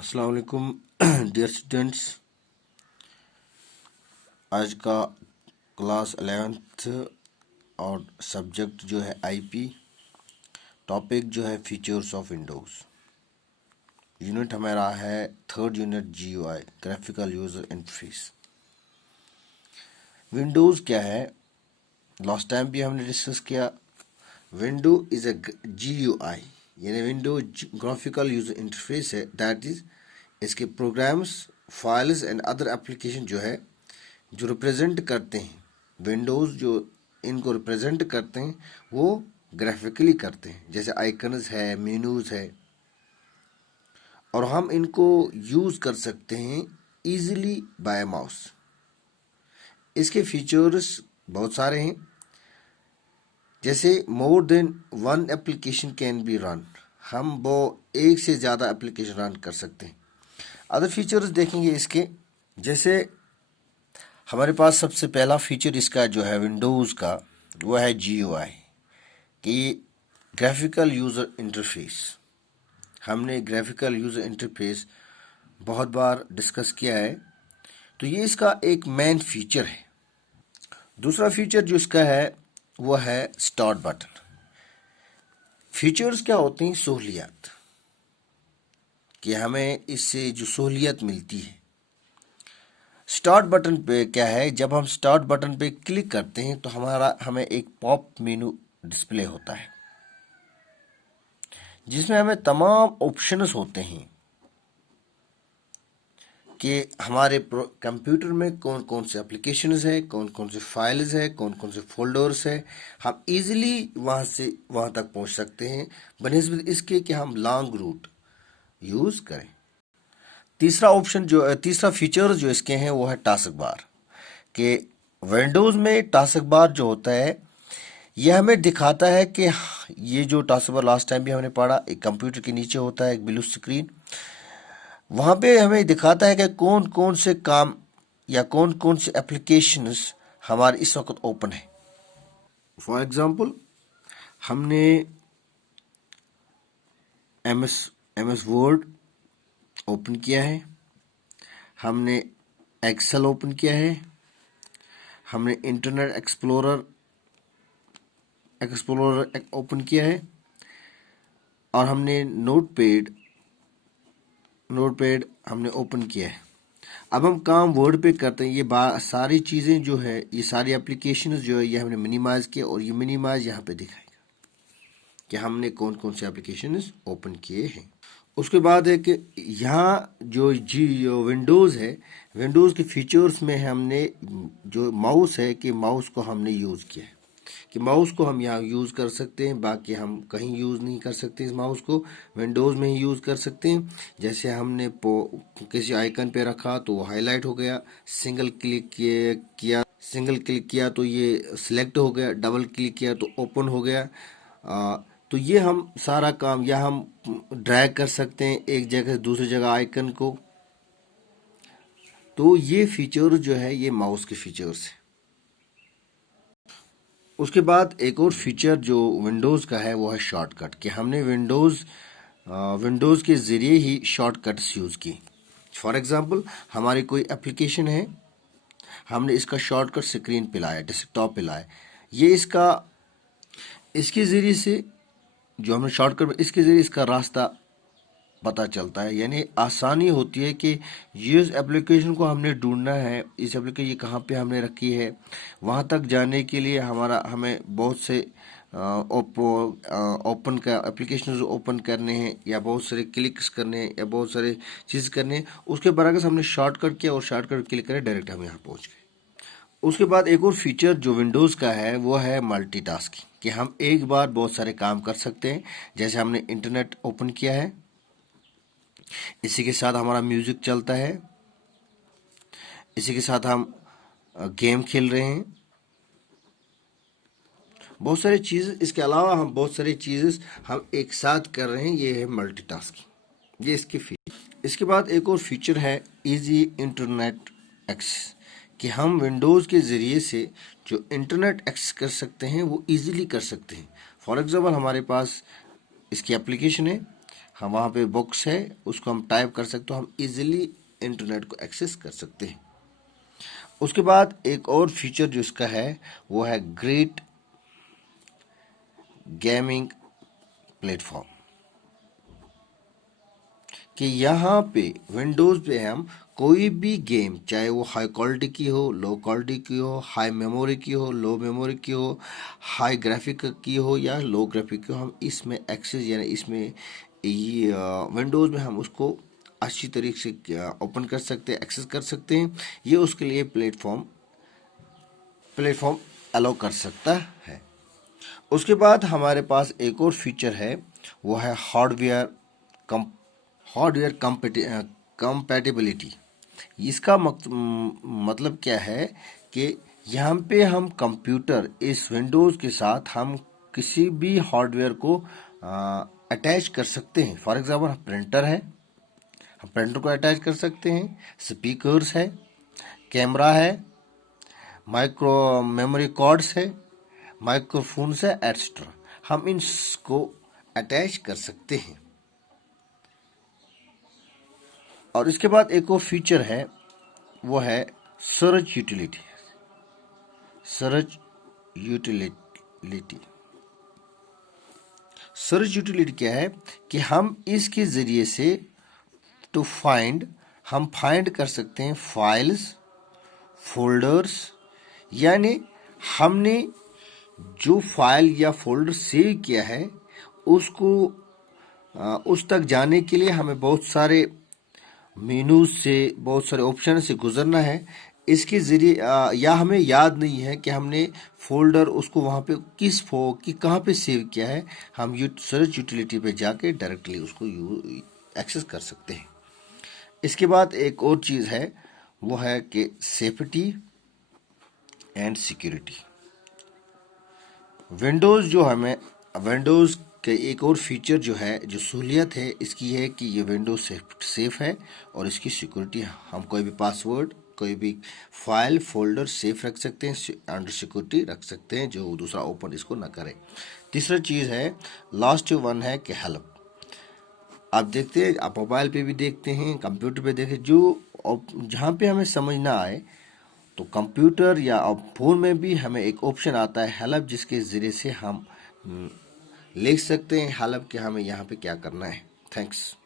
अस्सलाम वालेकुम dear students. आज का क्लास 11th और सब्जेक्ट जो है आईपी, टॉपिक जो है फीचर्स ऑफ विंडोज़। यूनिट हमारा है third unit GUI, graphical user interface. Windows क्या है, लास्ट टाइम भी हमने डिस्कस किया। विंडो इज़ अ जीयूआई, यानी विंडो ग्राफिकल यूज़र इंटरफेस है। दैट इज़ इसके programs, files and other application जो है जो रिप्रेजेंट करते हैं, विंडोज़ जो इनको रिप्रेजेंट करते हैं वो ग्राफिकली करते हैं, जैसे आइकन्स है, मेनूज है, और हम इनको यूज़ कर सकते हैं इजीली बाय माउस। इसके फीचर्स बहुत सारे हैं, जैसे more than one application can be run, हम वो एक से ज़्यादा एप्लीकेशन रन कर सकते हैं। अदर फीचर्स देखेंगे इसके, जैसे हमारे पास सबसे पहला फीचर इसका जो है विंडोज़ का, वो है जीयूआई कि ग्राफिकल यूज़र इंटरफेस। हमने ग्राफिकल यूज़र इंटरफेस बहुत बार डिस्कस किया है, तो ये इसका एक मेन फीचर है। दूसरा फीचर जो इसका है वो है स्टार्ट बटन। फीचर्स क्या होते हैं? सहूलियत, कि हमें इससे जो सहूलियत मिलती है। स्टार्ट बटन पे क्या है, जब हम स्टार्ट बटन पे क्लिक करते हैं तो हमें एक पॉप मेनू डिस्प्ले होता है, जिसमें हमें तमाम ऑप्शंस होते हैं कि हमारे कंप्यूटर में कौन कौन से एप्लीकेशंस है, कौन कौन से फाइल्स है, कौन कौन से फोल्डर्स है। हम इजीली वहाँ से वहाँ तक पहुँच सकते हैं बनिस्बत इसके कि हम लॉन्ग रूट यूज़ करें। तीसरा फीचर जो इसके हैं वो है टास्क बार, कि विंडोज़ में टास्क बार जो होता है यह हमें दिखाता है कि ये जो टास्क बार लास्ट टाइम भी हमने पढ़ा, एक कंप्यूटर के नीचे होता है एक ब्लू स्क्रीन, वहाँ पे हमें दिखाता है कि कौन कौन से काम या कौन कौन से एप्लीकेशंस हमारे इस वक्त ओपन है। फॉर एग्जांपल, हमने एमएस वर्ड ओपन किया है, हमने एक्सेल ओपन किया है, हमने इंटरनेट एक्सप्लोरर ओपन किया है, और हमने नोटपैड हमने ओपन किया है। अब हम काम वर्ड पे करते हैं। ये सारी चीज़ें जो है, ये सारी एप्लीकेशन जो है, ये हमने मिनिमाइज किया, और ये मिनिमाइज यहाँ पे दिखाएगा कि हमने कौन कौन से एप्लीकेशन ओपन किए हैं। उसके बाद है कि यहाँ जो विंडोज़ है, विंडोज़ के फीचर्स में हमने जो माउस है, कि माउस को हमने यूज़ किया है, कि माउस को हम यहाँ यूज़ कर सकते हैं, बाकी हम कहीं यूज़ नहीं कर सकते। इस माउस को विंडोज़ में ही यूज़ कर सकते हैं। जैसे हमने किसी आइकन पे रखा तो वो हाईलाइट हो गया, सिंगल क्लिक किया तो ये सिलेक्ट हो गया, डबल क्लिक किया तो ओपन हो गया। तो ये हम सारा काम, या हम ड्रैग कर सकते हैं एक जगह से दूसरी जगह आइकन को। तो ये फीचर जो है ये माउस के फीचर्स है। उसके बाद एक और फीचर जो विंडोज़ का है वो है शॉर्टकट, कि हमने विंडोज़ के ज़रिए ही शॉर्टकट्स यूज़ की। फॉर एग्ज़ाम्पल, हमारी कोई एप्लीकेशन है, हमने इसका शॉर्टकट स्क्रीन पे लाया, डेस्कटॉप पे लाया, ये इसके ज़रिए से जो हमने शॉर्टकट, इसके ज़रिए इसका रास्ता पता चलता है, यानी आसानी होती है कि इस एप्लीकेशन को हमने ढूंढना है, इस एप्लीकेशन ये कहाँ पे हमने रखी है, वहाँ तक जाने के लिए हमें बहुत से एप्लीकेशन ओपन करने हैं, या बहुत सारे क्लिक्स करने हैं, या बहुत सारे चीज़ करने हैं। उसके बरअक्स हमने शॉर्टकट किया और शॉर्टकट क्लिक करें, डायरेक्ट हम यहाँ पहुँच गए। उसके बाद एक और फीचर जो विंडोज़ का है वो है मल्टीटास्किंग, कि हम एक बार बहुत सारे काम कर सकते हैं। जैसे हमने इंटरनेट ओपन किया है, इसी के साथ हमारा म्यूज़िक चलता है, इसी के साथ हम गेम खेल रहे हैं, बहुत सारी चीज़, इसके अलावा हम बहुत सारी चीज़ें हम एक साथ कर रहे हैं। ये है मल्टीटास्किंग, ये इसकी फीचर। इसके बाद एक और फीचर है इजी इंटरनेट एक्सेस, कि हम विंडोज़ के ज़रिए से जो इंटरनेट एक्सेस कर सकते हैं वो इजीली कर सकते हैं। फॉर एग्ज़ाम्पल, हमारे पास इसकी एप्लीकेशन है, हम वहाँ पे बुक्स है, उसको हम टाइप कर सकते हो, हम इजीली इंटरनेट को एक्सेस कर सकते हैं। उसके बाद एक और फीचर जो इसका है वो है ग्रेट गेमिंग प्लेटफॉर्म, कि यहाँ पे विंडोज़ पे हम कोई भी गेम, चाहे वो हाई क्वालिटी की हो, लो क्वालिटी की हो, हाई मेमोरी की हो, लो मेमोरी की हो, हाई ग्राफिक की हो या लो ग्राफिक की हो, हम इसमें एक्सेस यानी इसमें ये विंडोज़ में हम उसको अच्छी तरीके से ओपन कर सकते हैं, एक्सेस कर सकते हैं। ये उसके लिए प्लेटफॉर्म अलाउ कर सकता है। उसके बाद हमारे पास एक और फीचर है, वो है हार्डवेयर कंपैटिबिलिटी। इसका मतलब क्या है कि यहाँ पे हम कंप्यूटर, इस विंडोज़ के साथ हम किसी भी हार्डवेयर को अटैच कर सकते हैं। फॉर एग्जांपल प्रिंटर है, हम प्रिंटर को अटैच कर सकते हैं, स्पीकर्स है, कैमरा है, माइक्रो मेमोरी कार्ड्स है, माइक्रोफोन्स है, एट्सेट्रा, हम इनको अटैच कर सकते हैं। और इसके बाद एक और फीचर है, वो है search utility. Search utility search utility क्या है कि हम इसके ज़रिए से हम फाइंड कर सकते हैं फाइल्स, फोल्डर्स, यानी हमने जो फाइल या फोल्डर सेव किया है उसको उस तक जाने के लिए हमें बहुत सारे मेनूज से, बहुत सारे ऑप्शन से गुजरना है। इसके ज़रिए या हमें याद नहीं है कि हमने फोल्डर उसको वहाँ पे कि कहाँ पे सेव किया है, हम सर्च यूटिलिटी पे जाके डायरेक्टली उसको एक्सेस कर सकते हैं। इसके बाद एक और चीज़ है, वो है कि सेफ्टी एंड सिक्योरिटी। विंडोज़ के एक और फीचर जो है, जो सहूलियत है इसकी है कि ये विंडोज सेफ है और इसकी सिक्योरिटी, हम कोई भी पासवर्ड, कोई भी फाइल, फोल्डर सेफ रख सकते हैं, अंडर सिक्योरिटी रख सकते हैं, जो दूसरा ओपन इसको ना करे। तीसरा चीज़ है, लास्ट वन है कि हेल्प। आप देखते हैं, आप मोबाइल पे भी देखते हैं, कंप्यूटर पे देखें, जहाँ पे हमें समझ ना आए तो कंप्यूटर या फ़ोन में भी हमें एक ऑप्शन आता है हेल्प, जिसके ज़रिए से हम लिख सकते हैं हेल्प कि हमें यहाँ पे क्या करना है। थैंक्स।